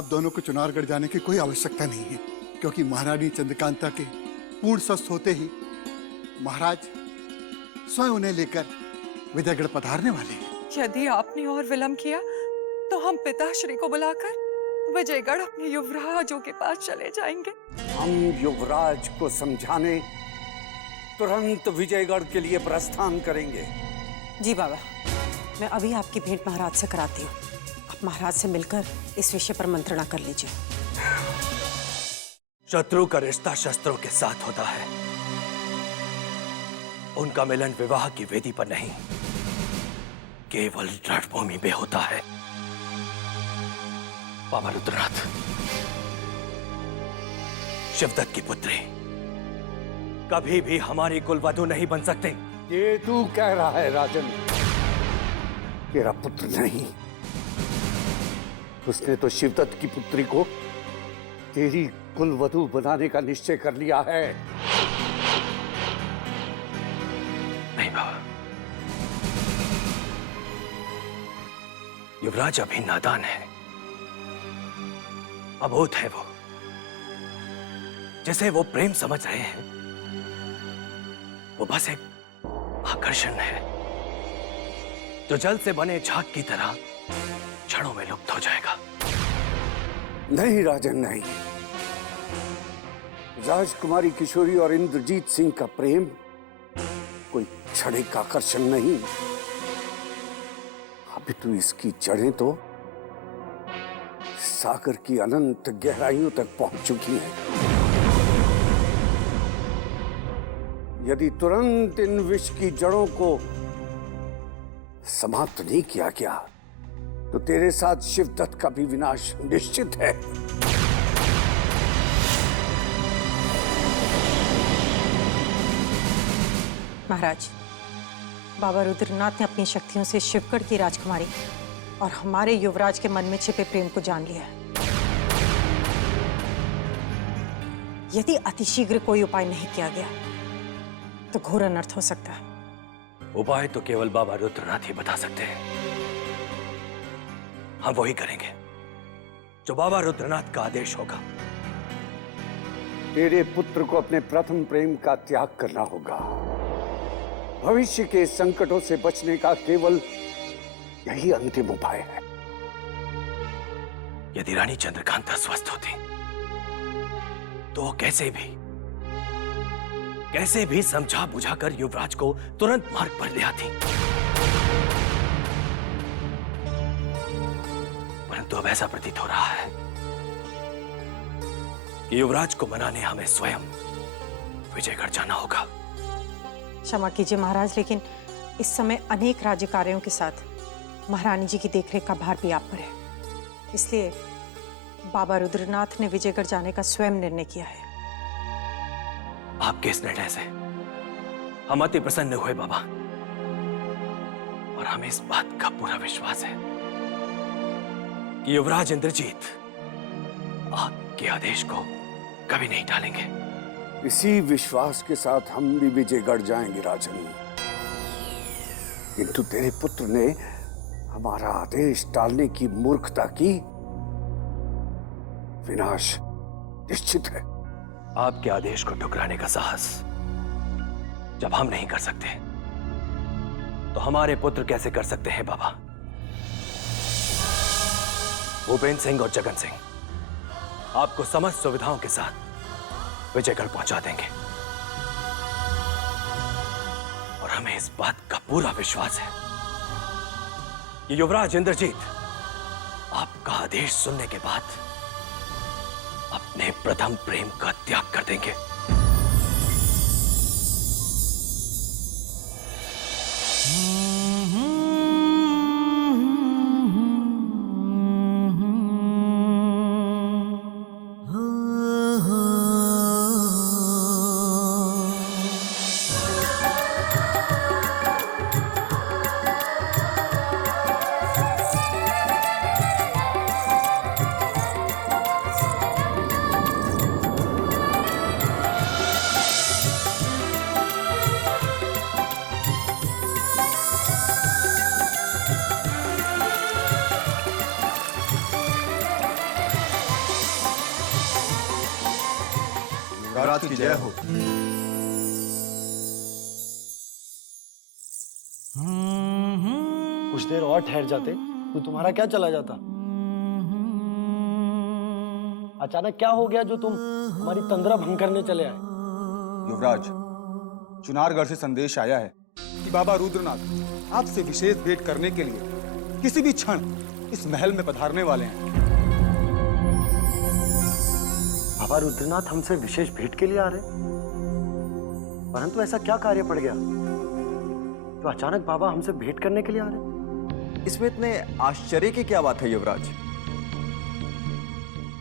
आप दोनों को चुनारगढ़ जाने की कोई आवश्यकता नहीं है, क्योंकि महारानी चंद्रकांता के पूर्ण स्वस्थ होते ही महाराज स्वयं उन्हें लेकर विजयगढ़ पधारने वाले हैं। यदि आपने और विलंब किया तो हम पिताश्री को बुलाकर विजयगढ़ अपने युवराजों के पास चले जाएंगे। हम युवराज को समझाने तुरंत विजयगढ़ के लिए प्रस्थान करेंगे। जी बाबा, मैं अभी आपकी भेंट महाराज से कराती हूँ। आप महाराज से मिलकर इस विषय पर मंत्रणा कर लीजिए। शत्रु का रिश्ता शस्त्रों के साथ होता है, उनका मिलन विवाह की वेदी पर नहीं, केवल रणभूमि में होता है। बाबा रुद्रनाथ, शिवदत्त की पुत्री कभी भी हमारी कुलवधू नहीं बन सकते। ये तू कह रहा है राजन? तेरा पुत्र नहीं, उसने तो शिवदत्त की पुत्री को तेरी कुलवधू बनाने का निश्चय कर लिया है। नहीं बाबा, युवराज अभी नादान है, अबोध है वो। जिसे वो प्रेम समझ रहे हैं वो बस एक आकर्षण है जो जल से बने झाग की तरह क्षणों में लुप्त हो जाएगा। नहीं राजन, नहीं। राजकुमारी किशोरी और इंद्रजीत सिंह का प्रेम कोई क्षणिक आकर्षण नहीं, अभी तो इसकी जड़ें तो सागर की अनंत गहराइयों तक पहुंच चुकी हैं। यदि तुरंत इन विष की जड़ों को समाप्त नहीं किया गया तो तेरे साथ शिवदत्त का भी विनाश निश्चित है। महाराज, बाबा रुद्रनाथ ने अपनी शक्तियों से शिवगढ़ की राजकुमारी और हमारे युवराज के मन में छिपे प्रेम को जान लिया है। यदि अतिशीघ्र कोई उपाय नहीं किया गया तो घोर अनर्थ हो सकता है। उपाय तो केवल बाबा रुद्रनाथ ही बता सकते हैं। हम वही करेंगे जो बाबा रुद्रनाथ का आदेश होगा। तेरे पुत्र को अपने प्रथम प्रेम का त्याग करना होगा। भविष्य के संकटों से बचने का केवल यही अंतिम उपाय है। यदि रानी चंद्रकांता स्वस्थ होती तो वो कैसे भी समझा बुझाकर युवराज को तुरंत मार्ग पर ले आती, परंतु अब ऐसा प्रतीत हो रहा है कि युवराज को मनाने हमें स्वयं विजयगढ़ जाना होगा। क्षमा कीजिए महाराज, लेकिन इस समय अनेक राज्य कार्यों के साथ महारानी जी की देखरेख का भार भी आप पर है। इसलिए बाबा रुद्रनाथ ने विजयगढ़ जाने का स्वयं निर्णय किया है। आपके इस निर्णय से हम अति प्रसन्न हुए बाबा, और हमें इस बात का पूरा विश्वास है कि युवराज इंद्रजीत आपके आदेश को कभी नहीं टालेंगे। इसी विश्वास के साथ हम भी विजयगढ़ जाएंगे राजन, किंतु तेरे पुत्र ने हमारा आदेश टालने की मूर्खता की। विनाश निश्चित है। आपके आदेश को ठुकराने का साहस जब हम नहीं कर सकते तो हमारे पुत्र कैसे कर सकते हैं बाबा? भूपेंद्र सिंह और जगन सिंह आपको समस्त सुविधाओं के साथ विजयगढ़ पहुंचा देंगे, और हमें इस बात का पूरा विश्वास है कि युवराज इंद्रजीत आपका आदेश सुनने के बाद अपने प्रथम प्रेम का त्याग कर देंगे। की जय हो। कुछ देर और ठहर जाते तो तुम्हारा क्या चला जाता। अचानक क्या हो गया जो तुम हमारी तंद्रा भंग करने चले आए। युवराज, चुनारगढ़ से संदेश आया है कि बाबा रुद्रनाथ आपसे विशेष भेंट करने के लिए किसी भी क्षण इस महल में पधारने वाले हैं। बाबा रुद्रनाथ हमसे विशेष भेंट के लिए आ रहे, परंतु ऐसा क्या कार्य पड़ गया तो अचानक बाबा हमसे भेंट करने के लिए आ रहे। इसमें इतने आश्चर्य की क्या बात है युवराज?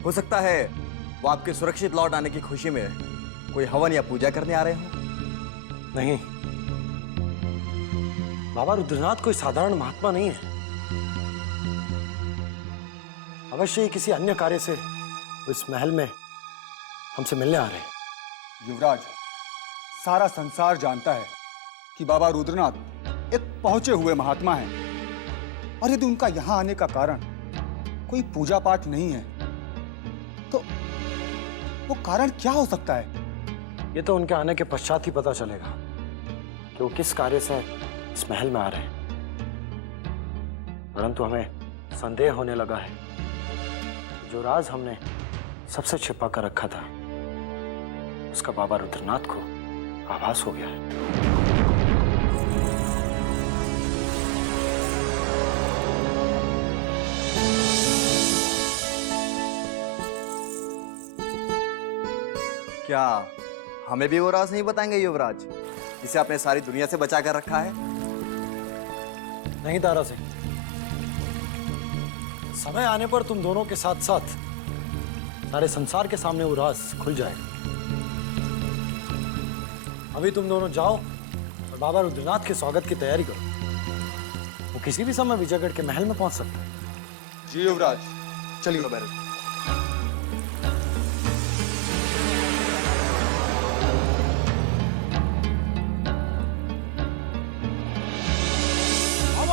हो सकता है वो आपके सुरक्षित लौट आने की खुशी में कोई हवन या पूजा करने आ रहे हो। नहीं, बाबा रुद्रनाथ कोई साधारण महात्मा नहीं है। अवश्य ही किसी अन्य कार्य से इस महल में हमसे मिलने आ रहे हैं। युवराज, सारा संसार जानता है कि बाबा रुद्रनाथ एक पहुंचे हुए महात्मा हैं, और यदि उनका यहां आने का कारण कोई पूजा पाठ नहीं है तो वो कारण क्या हो सकता है? ये तो उनके आने के पश्चात ही पता चलेगा कि वो किस कार्य से इस महल में आ रहे हैं। परंतु हमें संदेह होने लगा है, जो राज हमने सबसे छिपा कर रखा था उसका बाबा रुद्रनाथ को आभास हो गया है। क्या हमें भी वो राज नहीं बताएंगे युवराज, जिसे आपने सारी दुनिया से बचा कर रखा है? नहीं तारा सिंह, समय आने पर तुम दोनों के साथ साथ सारे संसार के सामने वो राज खुल जाएगा। अभी तुम दोनों जाओ और बाबा रुद्रनाथ के स्वागत की तैयारी करो। वो किसी भी समय विजयगढ़ के महल में पहुंच सकता है। जी युवराज, चलिए। बाबा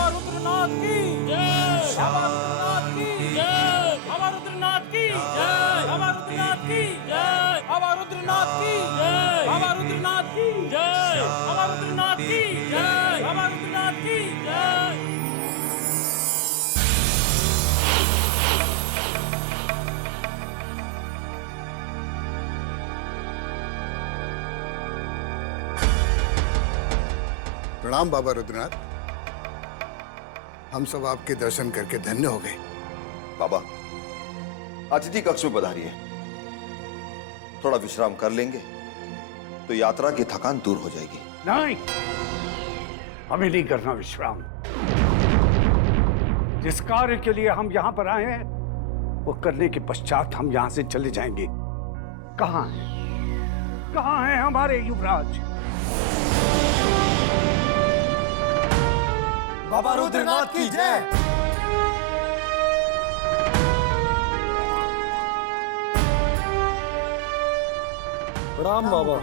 रुद्रनाथ की जय, बाबा रुद्रनाथ की जय, बाबा रुद्रनाथ की जय, बाबा रुद्रनाथ की जय, बाबा रुद्रनाथ की जय, बाबा रुद्रनाथ की जय, बाबा रुद्रनाथ की जय, बाबा रुद्रनाथ की जय। प्रणाम बाबा रुद्रनाथ, हम सब आपके दर्शन करके धन्य हो गए। बाबा, अतिथि कक्ष में पधारिए। थोड़ा विश्राम कर लेंगे तो यात्रा की थकान दूर हो जाएगी। नहीं, हमें नहीं करना विश्राम। जिस कार्य के लिए हम यहां पर आए हैं वो करने के पश्चात हम यहां से चले जाएंगे। कहां है हमारे युवराज? बाबा रुद्रनाथ की जय। प्रणाम बाबा।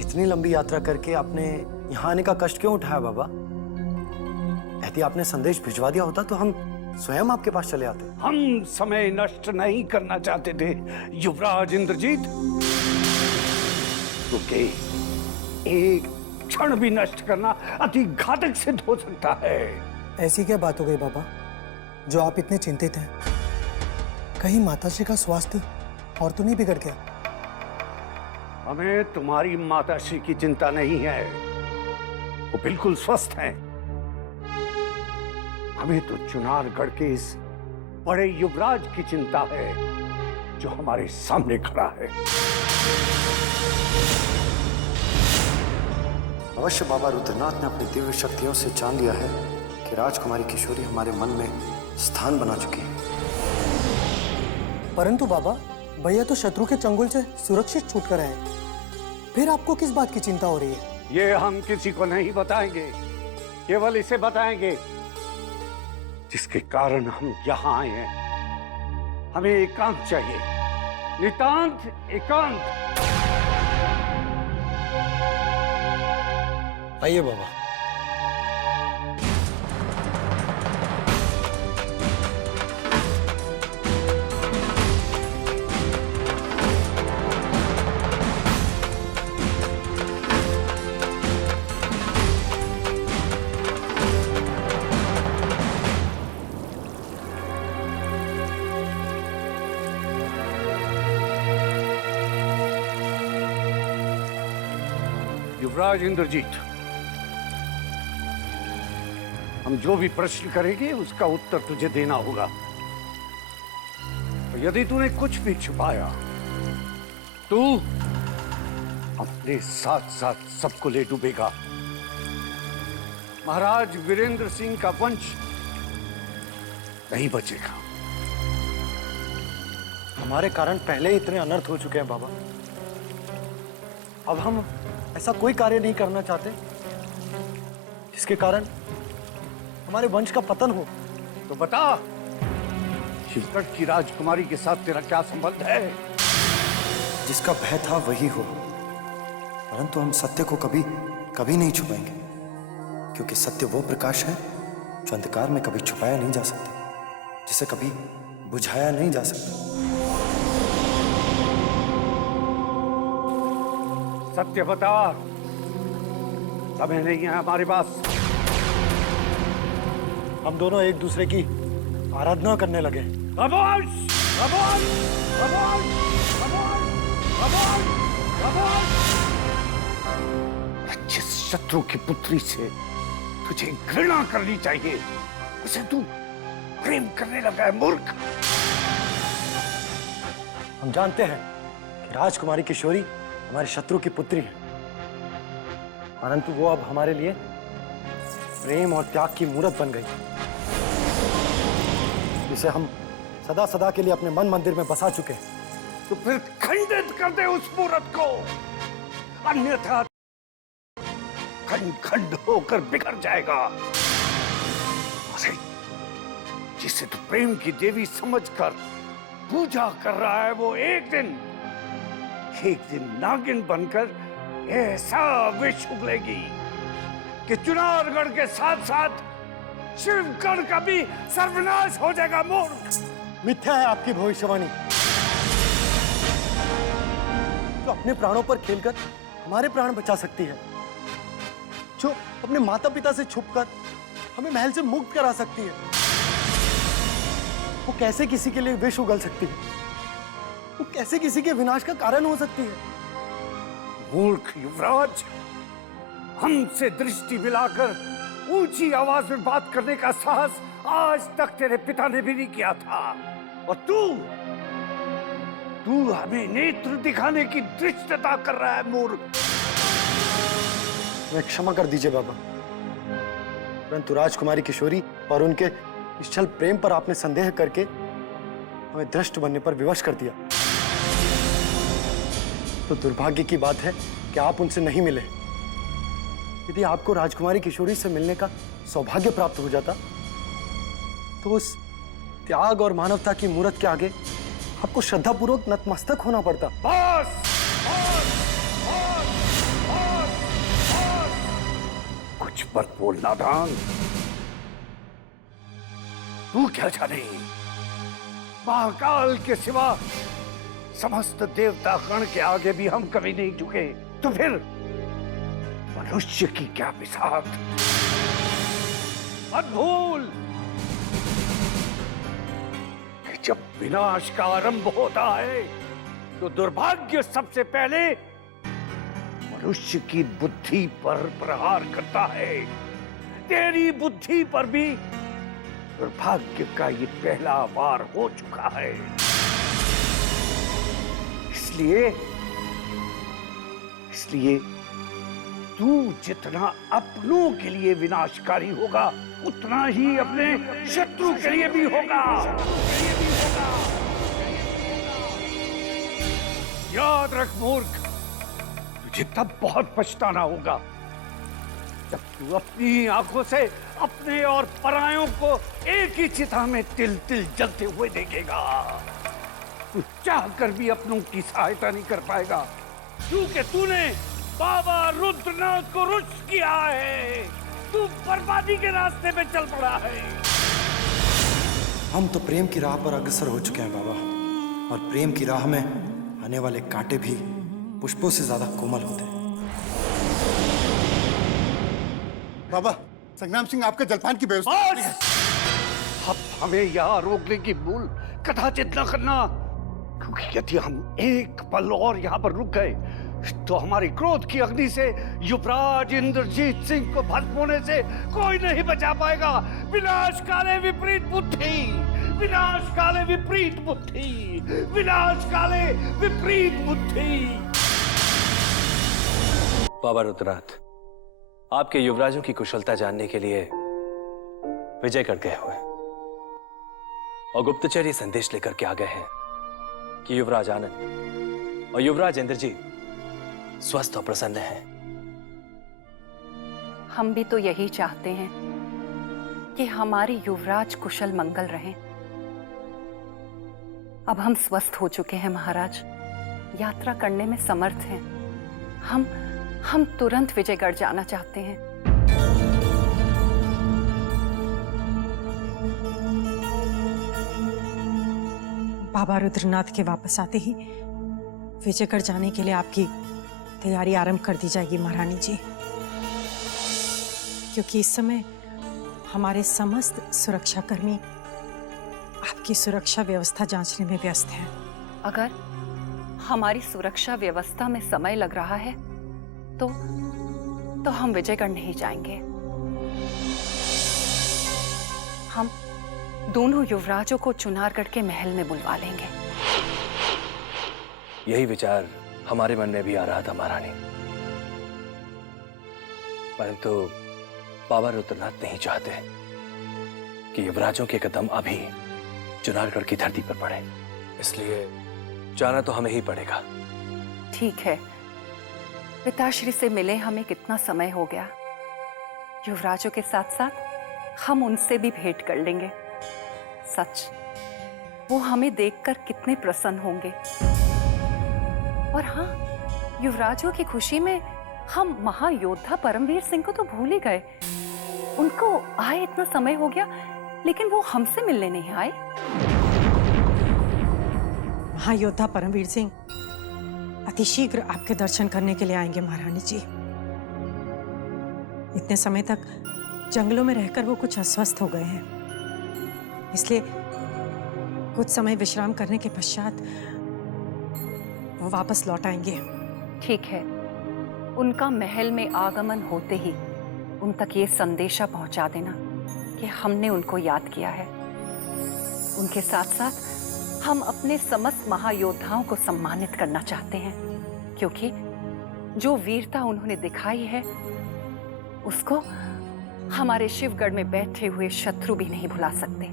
इतनी लंबी यात्रा करके आपने यहाँ आने का कष्ट क्यों उठाया बाबा? यदि आपने संदेश भिजवा दिया होता तो हम स्वयं आपके पास चले आते। हम समय नष्ट नहीं करना चाहते थे युवराज इंद्रजीत, क्योंकि एक क्षण भी नष्ट करना अति घातक सिद्ध हो सकता है। ऐसी क्या बात हो गई बाबा जो आप इतने चिंतित हैं? कहीं माताश्री का स्वास्थ्य और तो नहीं बिगड़ गया? हमें तुम्हारी माताश्री की चिंता नहीं है, वो बिल्कुल स्वस्थ हैं। हमें तो चुनारगढ़ के इस बड़े युवराज की चिंता है जो हमारे सामने खड़ा है। अवश्य बाबा रुद्रनाथ ने अपनी दिव्य शक्तियों से जान लिया है कि राजकुमारी किशोरी हमारे मन में स्थान बना चुकी है। परंतु बाबा, भैया तो शत्रु के चंगुल से सुरक्षित छूट कर आए, फिर आपको किस बात की चिंता हो रही है? ये हम किसी को नहीं बताएंगे, केवल इसे बताएंगे जिसके कारण हम यहाँ आए हैं। हमें एकांत चाहिए, नितांत एकांत। आइए बाबा। युवराज इंद्रजीत, हम जो भी प्रश्न करेंगे उसका उत्तर तुझे देना होगा। और यदि तूने कुछ भी छुपाया तू अपने साथ साथ सबको ले डूबेगा। महाराज वीरेंद्र सिंह का वंश नहीं बचेगा। हमारे कारण पहले ही इतने अनर्थ हो चुके हैं बाबा। अब हम ऐसा कोई कार्य नहीं करना चाहते जिसके कारण हमारे वंश का पतन हो। तो बता, शिवगढ़ की राजकुमारी के साथ तेरा क्या संबंध है? जिसका भय था वही हो, परंतु हम सत्य को कभी कभी नहीं छुपाएंगे, क्योंकि सत्य वो प्रकाश है जो अंधकार में कभी छुपाया नहीं जा सकता, जिसे कभी बुझाया नहीं जा सकता। सत्य बता, समय नहीं है हमारे पास। हम दोनों एक दूसरे की आराधना करने लगे। खामोश! खामोश! खामोश! खामोश! खामोश! खामोश! जिस शत्रु की पुत्री से तुझे घृणा करनी चाहिए, उसे तू प्रेम करने लगा है, मूर्ख। हम जानते हैं कि राजकुमारी किशोरी हमारे शत्रु की पुत्री है, परंतु वो अब हमारे लिए प्रेम और त्याग की मूर्त बन गई, जिसे हम सदा सदा के लिए अपने मन मंदिर में बसा चुके हैं। तो फिर खंडित कर दे उस मूर्त को, अन्यथा खंड खंड होकर बिखर जाएगा। जिसे तू प्रेम की देवी समझकर पूजा कर रहा है, वो एक दिन नागिन बनकर ऐसा विष उगलेगी कि चुनारगढ़ के साथ साथ शिवगढ़ का भी सर्वनाश हो जाएगा, मूर्ख। मिथ्या है आपकी भविष्यवाणी। जो अपने प्राणों पर खेलकर हमारे प्राण बचा सकती है, जो अपने माता पिता से छुपकर हमें महल से मुक्त करा सकती है, वो कैसे किसी के लिए विष उगल सकती है? वो कैसे किसी के विनाश का कारण हो सकती है? मूर्ख युवराज, हमसे दृष्टि मिलाकर ऊंची आवाज में बात करने का साहस आज तक तेरे पिता ने भी नहीं किया था, और तू हमें नेत्र दिखाने की धृष्टता कर रहा है, मूर्ख। मैं क्षमा कर दीजिए बाबा, परंतु राजकुमारी किशोरी और उनके निश्चल प्रेम पर आपने संदेह करके हमें दृष्ट बनने पर विवश कर दिया। तो दुर्भाग्य की बात है कि आप उनसे नहीं मिले। यदि आपको राजकुमारी किशोरी से मिलने का सौभाग्य प्राप्त हो जाता, तो उस त्याग और मानवता की मूर्त के आगे आपको श्रद्धापूर्वक नतमस्तक होना पड़ता। बस! कुछ मत बोल नादान। तू क्या जाने, महाकाल के सिवा समस्त देवता गण के आगे भी हम कभी नहीं झुके, तो फिर मनुष्य की क्या बिसात। मत भूल कि जब विनाश का आरंभ होता है तो दुर्भाग्य सबसे पहले मनुष्य की बुद्धि पर प्रहार करता है। तेरी बुद्धि पर भी दुर्भाग्य का ये पहला वार हो चुका है। इसलिए तू जितना अपनों के लिए विनाशकारी होगा, उतना ही अपने शत्रु के लिए भी होगा। याद रख मूर्ख, तुझे तब बहुत पछताना होगा जब तू अपनी आंखों से अपने और परायों को एक ही चिता में तिल तिल जलते हुए देखेगा। तू चाह कर भी अपनों की सहायता नहीं कर पाएगा, क्योंकि तूने बाबा रुद्रनाथ को रुष्ट किया है। तू बर्बादी के रास्ते पे चल पड़ा है। हम तो प्रेम की राह पर अग्रसर हो चुके हैं बाबा, और प्रेम की राह में आने वाले कांटे भी पुष्पों से ज्यादा कोमल होते हैं। बाबा, संग्राम सिंह आपके जलपान की व्यवस्था। अब हमें यहाँ रोकने की भूल कदाचित न करना, क्योंकि यदि हम एक पल और यहाँ पर रुक गए तो हमारी क्रोध की अग्नि से युवराज इंद्रजीत सिंह को भस्म होने से कोई नहीं बचा पाएगा। विनाश काले विपरीत बुद्धि, विनाश काले विपरीत बुद्धि, विनाश काले विपरीत बुद्धि। बाबा रुद्रनाथ, आपके युवराजों की कुशलता जानने के लिए विजयगढ़ गए हुए और गुप्तचर ये संदेश लेकर के आ गए हैं कि युवराज आनंद और युवराज इंद्रजीत स्वस्थ और प्रसन्न हैं। हम भी तो यही चाहते हैं कि हमारे युवराज कुशल मंगल रहें। अब हम स्वस्थ हो चुके हैं महाराज, यात्रा करने में समर्थ हैं। हम तुरंत विजयगढ़ जाना चाहते हैं। बाबा रुद्रनाथ के वापस आते ही विजयगढ़ जाने के लिए आपकी तैयारी आरंभ कर दी जाएगी महारानी जी, क्योंकि इस समय हमारे समस्त सुरक्षाकर्मी आपकी सुरक्षा व्यवस्था जांचने में व्यस्त हैं। अगर हमारी सुरक्षा व्यवस्था में समय लग रहा है तो हम विजयगढ़ नहीं जाएंगे। हम दोनों युवराजों को चुनारगढ़ के महल में बुलवा लेंगे। यही विचार हमारे मन में भी आ रहा था महारानी, परंतु बाबा रुद्रनाथ नहीं चाहते कि युवराजों के कदम अभी चुनारगढ़ की धरती पर पड़े, इसलिए जाना तो हमें ही पड़ेगा। ठीक है, पिताश्री से मिले हमें कितना समय हो गया। युवराजों के साथ साथ हम उनसे भी भेंट कर लेंगे। सच, वो हमें देखकर कितने प्रसन्न होंगे। और हाँ, युवराजों की खुशी में हम महायोद्धा परमवीर सिंह को तो भूल ही गए। उनको आए इतना समय हो गया, लेकिन वो हमसे मिलने नहीं आए। महायोद्धा परमवीर सिंह अतिशीघ्र आपके दर्शन करने के लिए आएंगे महारानी जी। इतने समय तक जंगलों में रहकर वो कुछ अस्वस्थ हो गए हैं, इसलिए कुछ समय विश्राम करने के पश्चात वो वापस लौट आएंगे। ठीक है, उनका महल में आगमन होते ही उन तक ये संदेशा पहुंचा देना कि हमने उनको याद किया है। उनके साथ साथ हम अपने समस्त महायोद्धाओं को सम्मानित करना चाहते हैं, क्योंकि जो वीरता उन्होंने दिखाई है उसको हमारे शिवगढ़ में बैठे हुए शत्रु भी नहीं भुला सकते।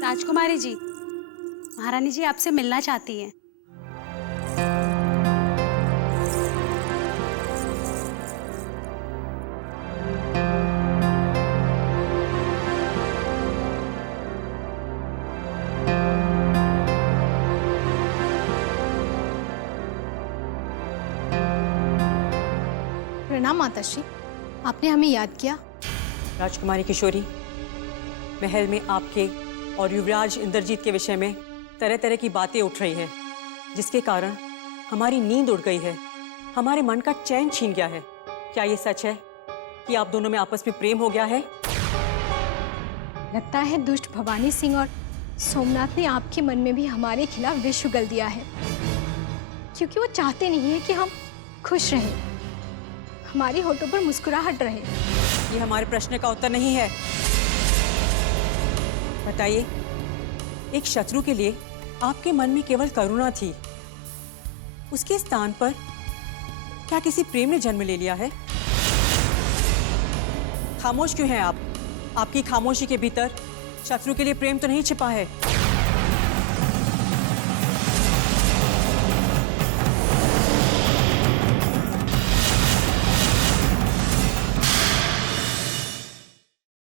राजकुमारी जी, महारानी जी आपसे मिलना चाहती हैं। प्रणाम माताश्री, आपने हमें याद किया। राजकुमारी किशोरी, महल में आपके और युवराज इंद्रजीत के विषय में तरह तरह की बातें उठ रही हैं, जिसके कारण हमारी नींद उड़ गई है, हमारे मन का चैन छीन गया है। क्या ये सच है कि आप दोनों में आपस में प्रेम हो गया है? लगता है दुष्ट भवानी सिंह और सोमनाथ ने आपके मन में भी हमारे खिलाफ विष उगल दिया है, क्योंकि वो चाहते नहीं है कि हम खुश रहें, हमारी होठों पर मुस्कुराहट रहे। ये हमारे प्रश्न का उत्तर नहीं है। बताइए, एक शत्रु के लिए आपके मन में केवल करुणा थी, उसके स्थान पर क्या किसी प्रेम ने जन्म ले लिया है? खामोश क्यों हैं आप? आपकी खामोशी के भीतर शत्रु के लिए प्रेम तो नहीं छिपा है?